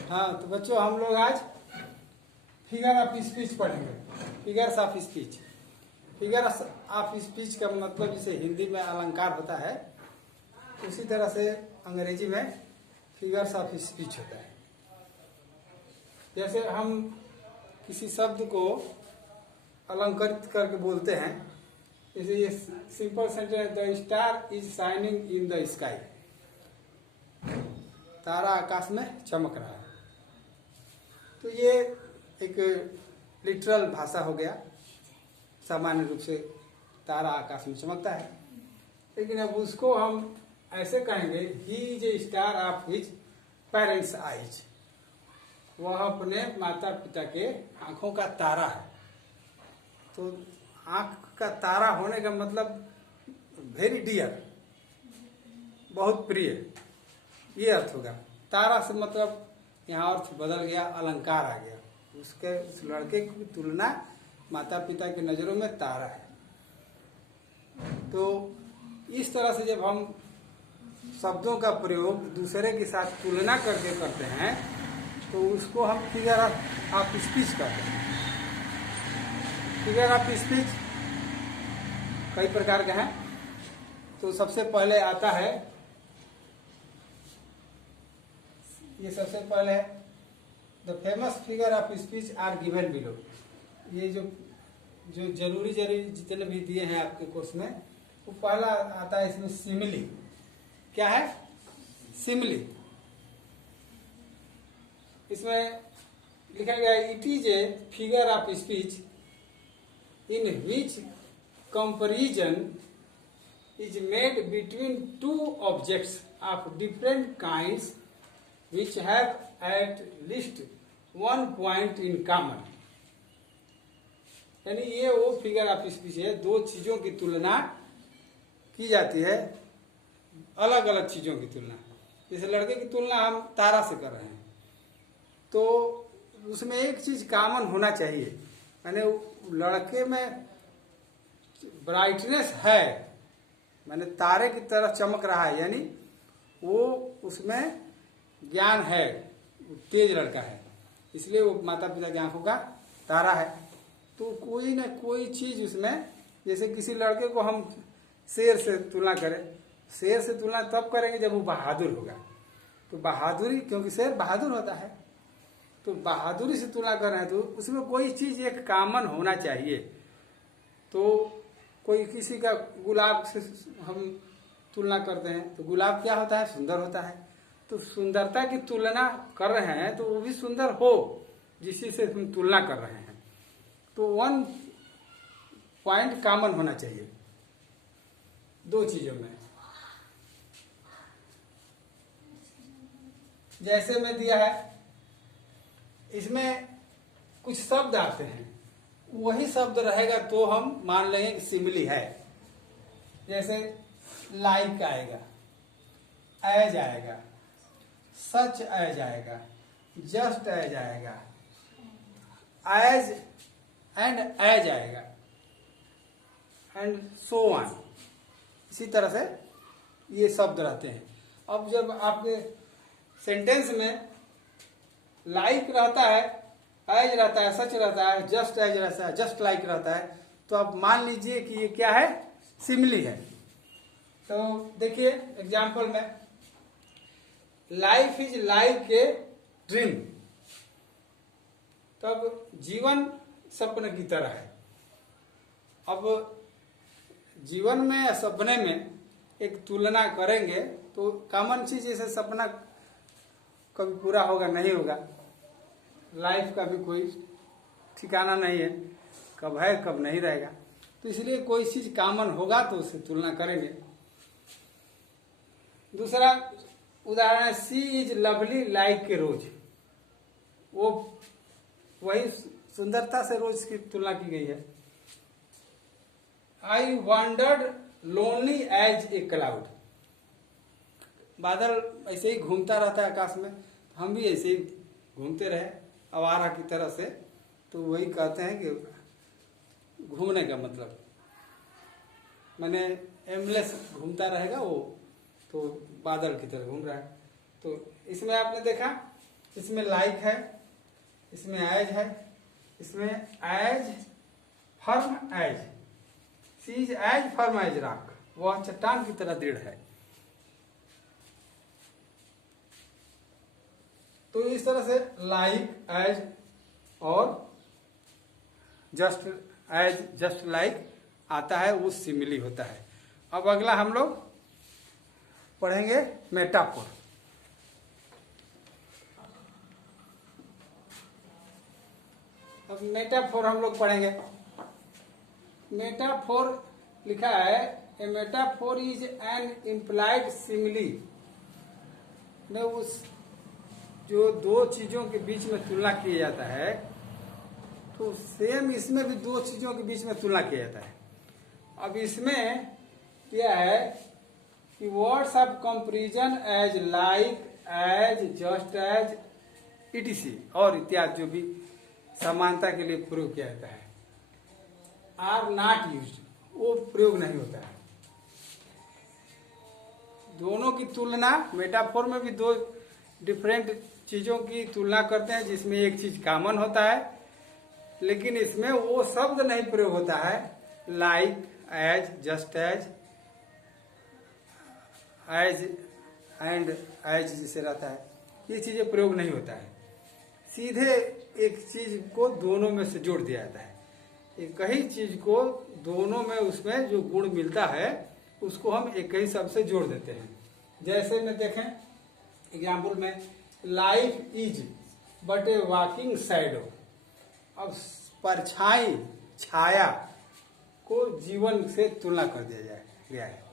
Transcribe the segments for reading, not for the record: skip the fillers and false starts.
हाँ तो बच्चों, हम लोग आज फिगर ऑफ स्पीच पढ़ेंगे। Figures of speech. Figures of speech का मतलब जिसे हिंदी में अलंकार होता है, उसी तरह से अंग्रेजी में फिगर्स ऑफ स्पीच होता है। जैसे हम किसी शब्द को अलंकृत करके बोलते हैं, जैसे ये simple sentence, the star is shining in the sky. तारा आकाश में चमक रहा है। तो ये एक लिटरल भाषा हो गया। सामान्य रूप से तारा आकाश में चमकता है, लेकिन अब उसको हम ऐसे कहेंगे, ही is A star of his parents eyes. वह अपने माता पिता के आंखों का तारा है। तो आंख का तारा होने का मतलब वेरी डियर, बहुत प्रिय, ये अर्थ होगा। तारा से मतलब यहाँ अर्थ बदल गया, अलंकार आ गया। उसके उस लड़के की तुलना माता पिता की नजरों में तारा है। तो इस तरह से जब हम शब्दों का प्रयोग दूसरे के साथ तुलना करके करते हैं, तो उसको हम फिगर ऑफ स्पीच कहते हैं। फिगर ऑफ स्पीच कई प्रकार के हैं। तो सबसे पहले आता है, ये सबसे पहले है the famous figure of speech are given below. ये जो जरूरी जितने भी दिए हैं आपके कोर्स में, वो पहला आता है इसमें सिमिली। क्या है? सिमिली। इसमें लिखा गया, it is a figure of speech in which comparison is made between two objects of different kinds which have at least one point in common। यानी ये वो फिगर ऑफ स्पीच है, दो चीजों की तुलना की जाती है, अलग अलग चीजों की तुलना। जैसे लड़के की तुलना हम तारा से कर रहे हैं, तो उसमें एक चीज कॉमन होना चाहिए। माने लड़के में ब्राइटनेस है, माने तारे की तरह चमक रहा है, यानी वो उसमें ज्ञान है, तेज लड़का है, इसलिए वो माता पिता की आंखों का तारा है। तो कोई ना कोई चीज उसमें, जैसे किसी लड़के को हम शेर से तुलना करें, शेर से तुलना तब करेंगे जब वो बहादुर होगा। तो बहादुरी, क्योंकि शेर बहादुर होता है, तो बहादुरी से तुलना कर रहे हैं, तो उसमें कोई चीज एक कॉमन होना चाहिए। तो कोई किसी का गुलाब से हम तुलना करते हैं, तो गुलाब क्या होता है? सुंदर होता है। तो सुंदरता की तुलना कर रहे हैं, तो वो भी सुंदर हो जिसी से हम तुलना कर रहे हैं। तो वन पॉइंट कॉमन होना चाहिए दो चीजों में। जैसे मैं दिया है, इसमें कुछ शब्द आते हैं, वही शब्द रहेगा तो हम मान लेंगे कि सिमिली है। जैसे लाइक आएगा, एज आएगा, सच एज आएगा, जस्ट एज आएगा, एज एंड एज आएगा, एंड सो ऑन। इसी तरह से ये शब्द रहते हैं। अब जब आपके सेंटेंस में लाइक रहता है, एज रहता है, सच रहता है, जस्ट एज रहता है, जस्ट लाइक रहता है, तो आप मान लीजिए कि ये क्या है? सिमिली है। तो देखिए एग्जाम्पल में, life is like a dream. तब जीवन सपने की तरह है। अब जीवन में या सपने में एक तुलना करेंगे, तो कॉमन चीज, जैसे सपना कभी पूरा होगा नहीं होगा, लाइफ का भी कोई ठिकाना नहीं है, कब है कब नहीं रहेगा। तो इसलिए कोई चीज कॉमन होगा तो उससे तुलना करेंगे। दूसरा उदाहरण है, सी इज लवली लाइक ए रोज। वो वही सुंदरता से रोज की तुलना की गई है। I wandered lonely as a cloud. बादल ऐसे ही घूमता रहता है आकाश में, हम भी ऐसे ही घूमते रहे आवारा की तरह से। तो वही कहते हैं कि घूमने का मतलब मैंने एमलेस घूमता रहेगा वो, तो बादल की तरह घूम रहा है। तो इसमें आपने देखा इसमें लाइक है, इसमें एज है, इसमें as firm as, she is as firm as rock, वह चट्टान की तरह दृढ़ है। तो इस तरह से लाइक, एज और जस्ट लाइक आता है, वो सिमिली होता है। अब अगला हम लोग पढ़ेंगे मेटाफोर। अब मेटाफोर हम लोग पढ़ेंगे। मेटाफोर लिखा है, a metaphor is an implied simile, ने उस जो दो चीजों के बीच में तुलना किया जाता है, तो सेम इसमें भी दो चीजों के बीच में तुलना किया जाता है। अब इसमें क्या है कि words of comparison as like, as, just as, etc और इत्यादि जो भी समानता के लिए प्रयोग किया जाता है, आर नॉट यूज्ड, वो प्रयोग नहीं होता है। दोनों की तुलना, मेटाफोर में भी दो डिफरेंट चीजों की तुलना करते हैं जिसमें एक चीज कॉमन होता है, लेकिन इसमें वो शब्द नहीं प्रयोग होता है, like, as, just as and as जैसे रहता है, ये चीजें प्रयोग नहीं होता है। सीधे एक चीज को दोनों में से जोड़ दिया जाता है, एक ही चीज को दोनों में उसमें जो गुण मिलता है उसको हम एक ही शब्द से जोड़ देते हैं। जैसे में देखें एग्जाम्पल में, life is but A walking shadow. अब परछाई, छाया को जीवन से तुलना कर दिया गया है।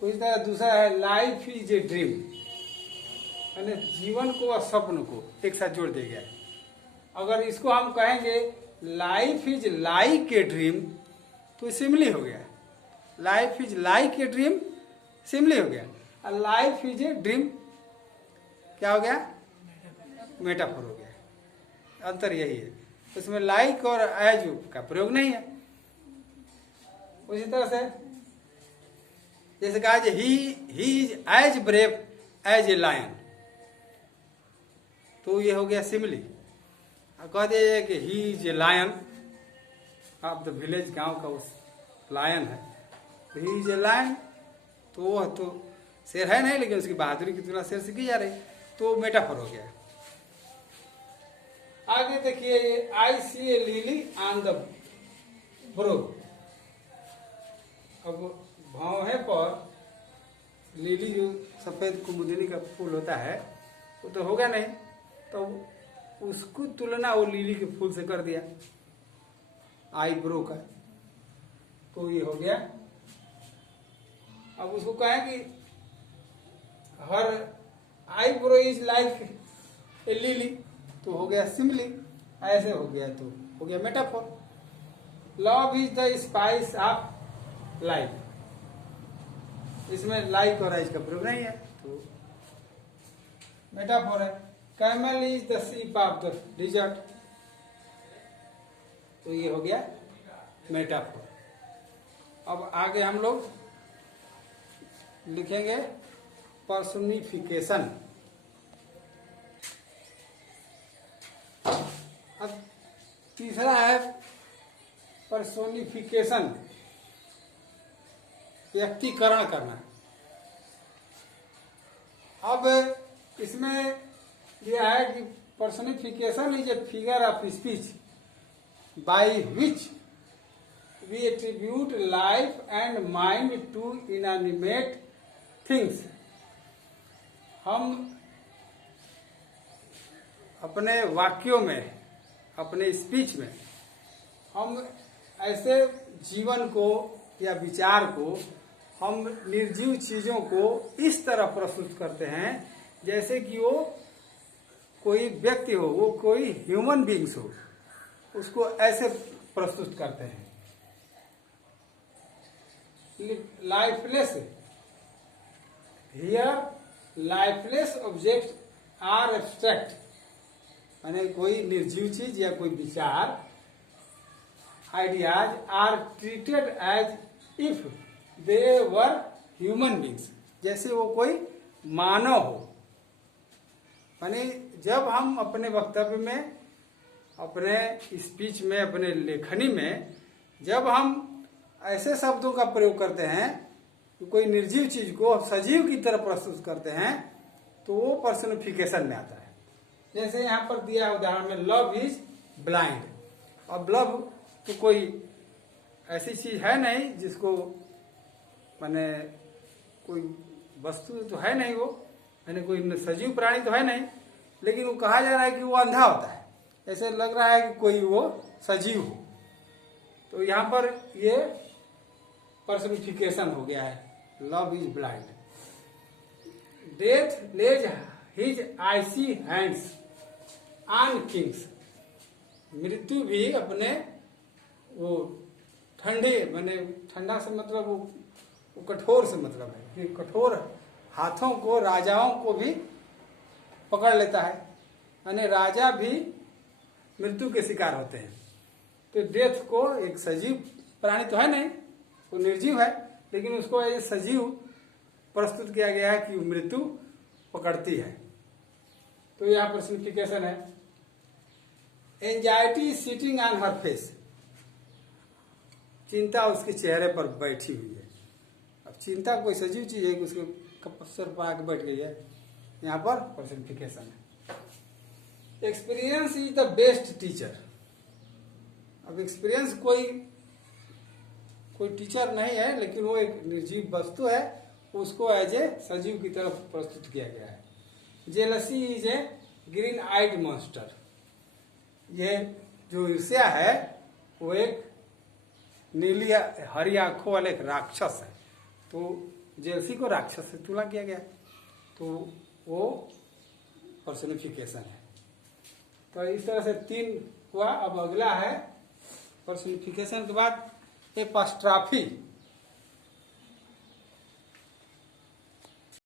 इस तरह दूसरा है, लाइफ इज ए ड्रीम, यानी जीवन को और स्वप्न को एक साथ जोड़ दिया गया है। अगर इसको हम कहेंगे life is like a dream, तो सिमिली हो गया। Life is like a dream simile हो गया, और लाइफ इज ए ड्रीम क्या हो गया, मेटाफोर हो गया। अंतर यही है, उसमें लाइक और एज का प्रयोग नहीं है। उसी तरह से जैसे कहा, he is as brave as a lion, तो ये हो गया सिमिली। कह दिया कि he is a lion of the village, गांव का उस लायन है, तो ही इज ए लायन, तो वह तो शेर है नहीं, लेकिन उसकी बहादुरी की तुलना शेर से की जा रही, तो मेटाफोर हो गया। आगे देखिए, आई सी ए लिली ऑन द ब्रो। अब भौहे पर लिली जो सफेद कुमुदिनी का फूल होता है वो तो होगा नहीं, तो उसको तुलना वो लिली के फूल से कर दिया, आई ब्रो का, तो ये हो गया। अब उसको कहें कि her eyebrow is like a lily, तो हो गया सिमिली। ऐसे हो गया तो हो गया metaphor. Love is the spice of life, इसमें लाइक और एज का प्रयोग नहीं है, तो मेटाफोर है। Camel is the sheep of the dessert, तो ये हो गया मेटाफोर। अब आगे हम लोग लिखेंगे पर्सोनिफिकेशन। अब तीसरा है पर्सोनिफिकेशन, व्यक्तिकरण करना। अब इसमें यह है कि personification is a figure of speech by which we attribute life and mind to inanimate things. हम अपने वाक्यों में, अपने स्पीच में हम ऐसे जीवन को या विचार को, हम निर्जीव चीजों को इस तरह प्रस्तुत करते हैं जैसे कि वो कोई व्यक्ति हो, वो कोई ह्यूमन बींग्स हो, उसको ऐसे प्रस्तुत करते हैं। Lifeless, here lifeless object are abstract, माने कोई निर्जीव चीज या कोई विचार, ideas are treated as if they were human beings, जैसे वो कोई मानव हो, यानी जब हम अपने वक्तव्य में, अपने स्पीच में, अपने लेखनी में जब हम ऐसे शब्दों का प्रयोग करते हैं कि कोई निर्जीव चीज को सजीव की तरह प्रस्तुत करते हैं तो वो पर्सनिफिकेशन में आता है। जैसे यहाँ पर दिया उदाहरण में लव इज ब्लाइंड। अब लव तो कोई ऐसी चीज है नहीं जिसको माने कोई वस्तु तो है नहीं, वो यानी कोई सजीव प्राणी तो है नहीं, लेकिन वो कहा जा रहा है कि वो अंधा होता है, ऐसे लग रहा है कि कोई वो सजीव हो। तो यहाँ पर ये पर्सनिफिकेशन हो गया है, love is blind. Death lays his icy hands on kings. मृत्यु भी अपने वो ठंडे, माने ठंडा से मतलब वो कठोर से मतलब है कि कठोर हाथों को राजाओं को भी पकड़ लेता है, यानी राजा भी मृत्यु के शिकार होते हैं। तो डेथ को एक सजीव प्राणी तो है नहीं, वो निर्जीव है, लेकिन उसको एक सजीव प्रस्तुत किया गया है कि मृत्यु पकड़ती है। तो यह पर्सनिफिकेशन है। Anxiety sitting on her face. चिंता उसके चेहरे पर बैठी हुई है। अब चिंता कोई सजीव चीज है कि उसके सर पर आके बैठ गई है, यहाँ पर पर्सनिफिकेशन है। Experience is the best teacher. अब एक्सपीरियंस कोई टीचर नहीं है, लेकिन वो एक निर्जीव वस्तु है, उसको एज ए सजीव की तरफ प्रस्तुत किया गया है। Jealousy is a green eyed monster. ये जो ईर्ष्या है वो एक नीली हरी आंखों वाले एक राक्षस है। तो जेलसी को राक्षस से तुलना किया गया, तो वो पर्सनिफिकेशन है। तो इस तरह से 3 हुआ। अब अगला है पर्सनिफिकेशन के बाद एपॉस्ट्रॉफी।